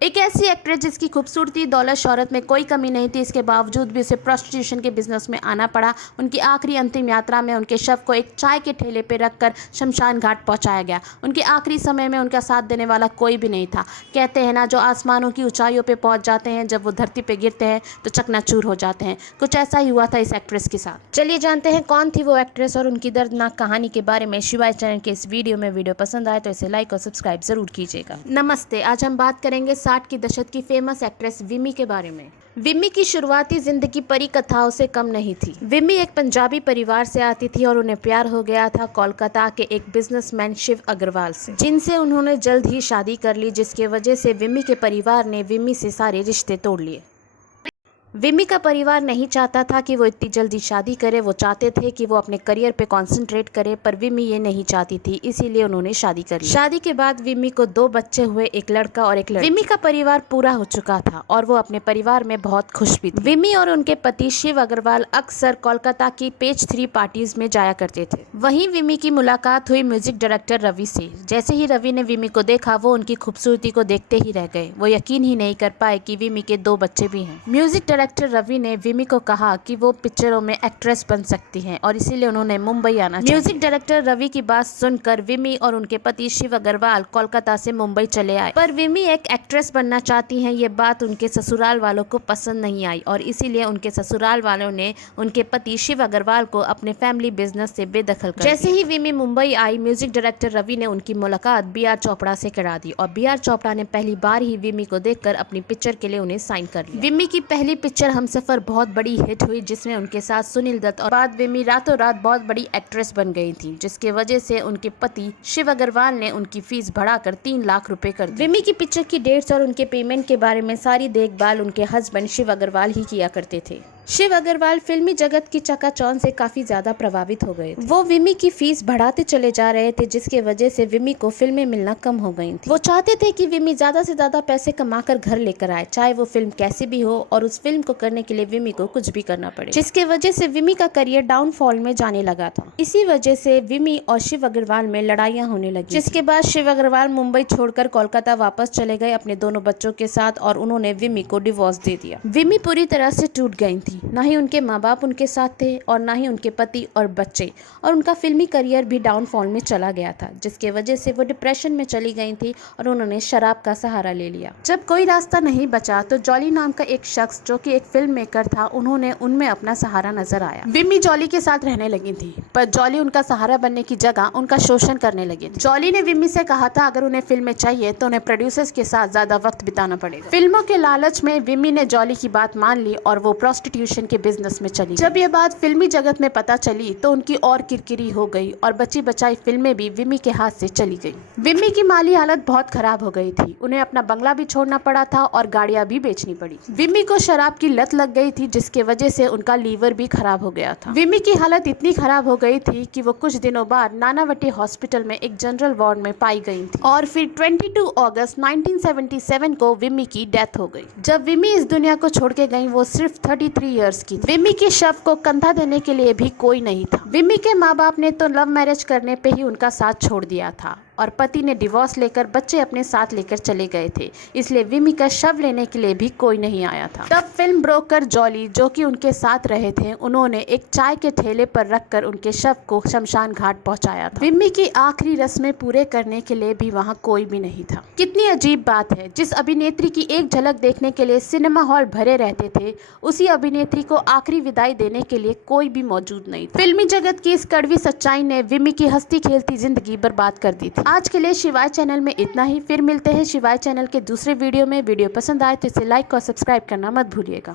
एक ऐसी एक्ट्रेस जिसकी खूबसूरती, दौलत, शोहरत में कोई कमी नहीं थी, इसके बावजूद भी उसे प्रोस्टिट्यूशन के बिजनेस में आना पड़ा। उनकी आखिरी अंतिम यात्रा में उनके शव को एक चाय के ठेले पर रखकर शमशान घाट पहुंचाया गया। उनके आखिरी समय में उनका साथ देने वाला कोई भी नहीं था। कहते हैं ना, जो आसमानों की ऊंचाइयों पे पहुंच जाते हैं, जब वो धरती पे गिरते हैं तो चकनाचूर हो जाते हैं। कुछ ऐसा ही हुआ था इस एक्ट्रेस के साथ। चलिए जानते हैं कौन थी वो एक्ट्रेस और उनकी दर्दनाक कहानी के बारे में शिवाय चैनल के इस वीडियो में। वीडियो पसंद आए तो इसे लाइक और सब्सक्राइब जरूर कीजिएगा। नमस्ते, आज हम बात करेंगे 60 की दशक की फेमस एक्ट्रेस विमी के बारे में। विमी की शुरुआती जिंदगी परी कथाओं से कम नहीं थी। विमी एक पंजाबी परिवार से आती थी और उन्हें प्यार हो गया था कोलकाता के एक बिजनेसमैन शिव अग्रवाल से, जिनसे उन्होंने जल्द ही शादी कर ली, जिसके वजह से विमी के परिवार ने विमी से सारे रिश्ते तोड़ लिए। विमी का परिवार नहीं चाहता था कि वो इतनी जल्दी शादी करे। वो चाहते थे कि वो अपने करियर पे कंसंट्रेट करे, पर विमी ये नहीं चाहती थी, इसीलिए उन्होंने शादी कर ली। शादी के बाद विमी को 2 बच्चे हुए, एक लड़का और एक लड़की। विमी का परिवार पूरा हो चुका था और वो अपने परिवार में बहुत खुश भी थी। विमी और उनके पति शिव अग्रवाल अक्सर कोलकाता की पेज 3 पार्टीज में जाया करते थे। वहीं विमी की मुलाकात हुई म्यूजिक डायरेक्टर रवि से। जैसे ही रवि ने विमी को देखा, वो उनकी खूबसूरती को देखते ही रह गए। वो यकीन ही नहीं कर पाए कि विमी के 2 बच्चे भी हैं। म्यूजिक डायरेक्टर रवि ने विमी को कहा कि वो पिक्चरों में एक्ट्रेस बन सकती हैं और इसीलिए उन्होंने मुंबई आना चाहिए। म्यूजिक डायरेक्टर रवि की बात सुनकर विमी और उनके पति शिव अग्रवाल कोलकाता से मुंबई चले आए। पर विमी एक एक्ट्रेस बनना चाहती हैं, ये बात उनके ससुराल वालों को पसंद नहीं आई और इसीलिए उनके ससुराल वालों ने उनके पति शिव अग्रवाल को अपने फैमिली बिजनेस से बेदखल कर दिया। जैसे ही विमी मुंबई आई, म्यूजिक डायरेक्टर रवि ने उनकी मुलाकात बी.आर. चोपड़ा से करा दी और बी.आर. चोपड़ा ने पहली बार ही विमी को देखकर अपनी पिक्चर के लिए उन्हें साइन कर लिया। विमी की पहली पिक्चर हमसफर बहुत बड़ी हिट हुई, जिसमें उनके साथ सुनील दत्त और बाद विमी रातों रात बहुत बड़ी एक्ट्रेस बन गई थी, जिसके वजह से उनके पति शिव अग्रवाल ने उनकी फीस बढ़ाकर 3 लाख रुपए कर दी। विमी की पिक्चर की डेट्स और उनके पेमेंट के बारे में सारी देखभाल उनके हस्बैंड शिव अग्रवाल ही किया करते थे। शिव अग्रवाल फिल्मी जगत की चकाचौंध से काफी ज्यादा प्रभावित हो गए थे। वो विमी की फीस बढ़ाते चले जा रहे थे, जिसके वजह से विमी को फिल्में मिलना कम हो गई थी। वो चाहते थे कि विमी ज्यादा से ज्यादा पैसे कमाकर घर लेकर आए, चाहे वो फिल्म कैसी भी हो, और उस फिल्म को करने के लिए विमी को कुछ भी करना पड़े, जिसके वजह से विमी का करियर डाउनफॉल में जाने लगा था। इसी वजह से विमी और शिव अग्रवाल में लड़ाइयाँ होने लगी, जिसके बाद शिव अग्रवाल मुंबई छोड़कर कोलकाता वापस चले गए अपने दोनों बच्चों के साथ और उन्होंने विमी को डिवोर्स दे दिया। विमी पूरी तरह से टूट गई थी। ना ही उनके माँ बाप उनके साथ थे और ना ही उनके पति और बच्चे, और उनका फिल्मी करियर भी डाउनफॉल में चला गया था, जिसके वजह से वो डिप्रेशन में चली गई थी और उन्होंने शराब का सहारा ले लिया। जब कोई रास्ता नहीं बचा तो जॉली नाम का एक शख्स, जो कि एक फिल्म मेकर था, उन्होंने उनमें अपना सहारा नजर आया। विमी जॉली के साथ रहने लगी थी, पर जॉली उनका सहारा बनने की जगह उनका शोषण करने लगी थी। जॉली ने विमी से कहा था अगर उन्हें फिल्में चाहिए तो उन्हें प्रोड्यूसर्स के साथ ज्यादा वक्त बिताना पड़ेगा। फिल्मों के लालच में विमी ने जॉली की बात मान ली और वो प्रोस्टिट्यूशन के बिजनेस में चली। जब ये बात फिल्मी जगत में पता चली तो उनकी और किरकिरी हो गई और बची बचाई फिल्में भी विमी के हाथ से चली गई। विमी की माली हालत बहुत खराब हो गई थी। उन्हें अपना बंगला भी छोड़ना पड़ा था और गाड़ियां भी बेचनी पड़ी। विमी को शराब की लत लग गई थी, जिसके वजह से उनका लीवर भी खराब हो गया था। विमी की हालत इतनी खराब हो गई थी कि वो कुछ दिनों बाद नानावटी हॉस्पिटल में एक जनरल वार्ड में पाई गई थी और फिर 22 अगस्त 1977 को विमी की डेथ हो गई। जब विमी इस दुनिया को छोड़ के गई, वो सिर्फ 33 इयर्स की थी। विमी के शव को कंधा देने के लिए भी कोई नहीं था। विमी के माँ बाप ने तो लव मैरिज करने पे ही उनका साथ छोड़ दिया था और पति ने डिवोर्स लेकर बच्चे अपने साथ लेकर चले गए थे, इसलिए विमी का शव लेने के लिए भी कोई नहीं आया था। तब फिल्म ब्रोकर जॉली, जो कि उनके साथ रहे थे, उन्होंने एक चाय के ठेले पर रखकर उनके शव को शमशान घाट पहुंचाया था। विमी की आखिरी रस्में पूरे करने के लिए भी वहां कोई भी नहीं था। कितनी अजीब बात है, जिस अभिनेत्री की एक झलक देखने के लिए सिनेमा हॉल भरे रहते थे, उसी अभिनेत्री को आखिरी विदाई देने के लिए कोई भी मौजूद नहीं था। फिल्मी जगत की इस कड़वी सच्चाई ने विमी की हंसती खेलती जिंदगी बर्बाद कर दी थी। आज के लिए शिवाय चैनल में इतना ही। फिर मिलते हैं शिवाय चैनल के दूसरे वीडियो में। वीडियो पसंद आए तो इसे लाइक और सब्सक्राइब करना मत भूलिएगा।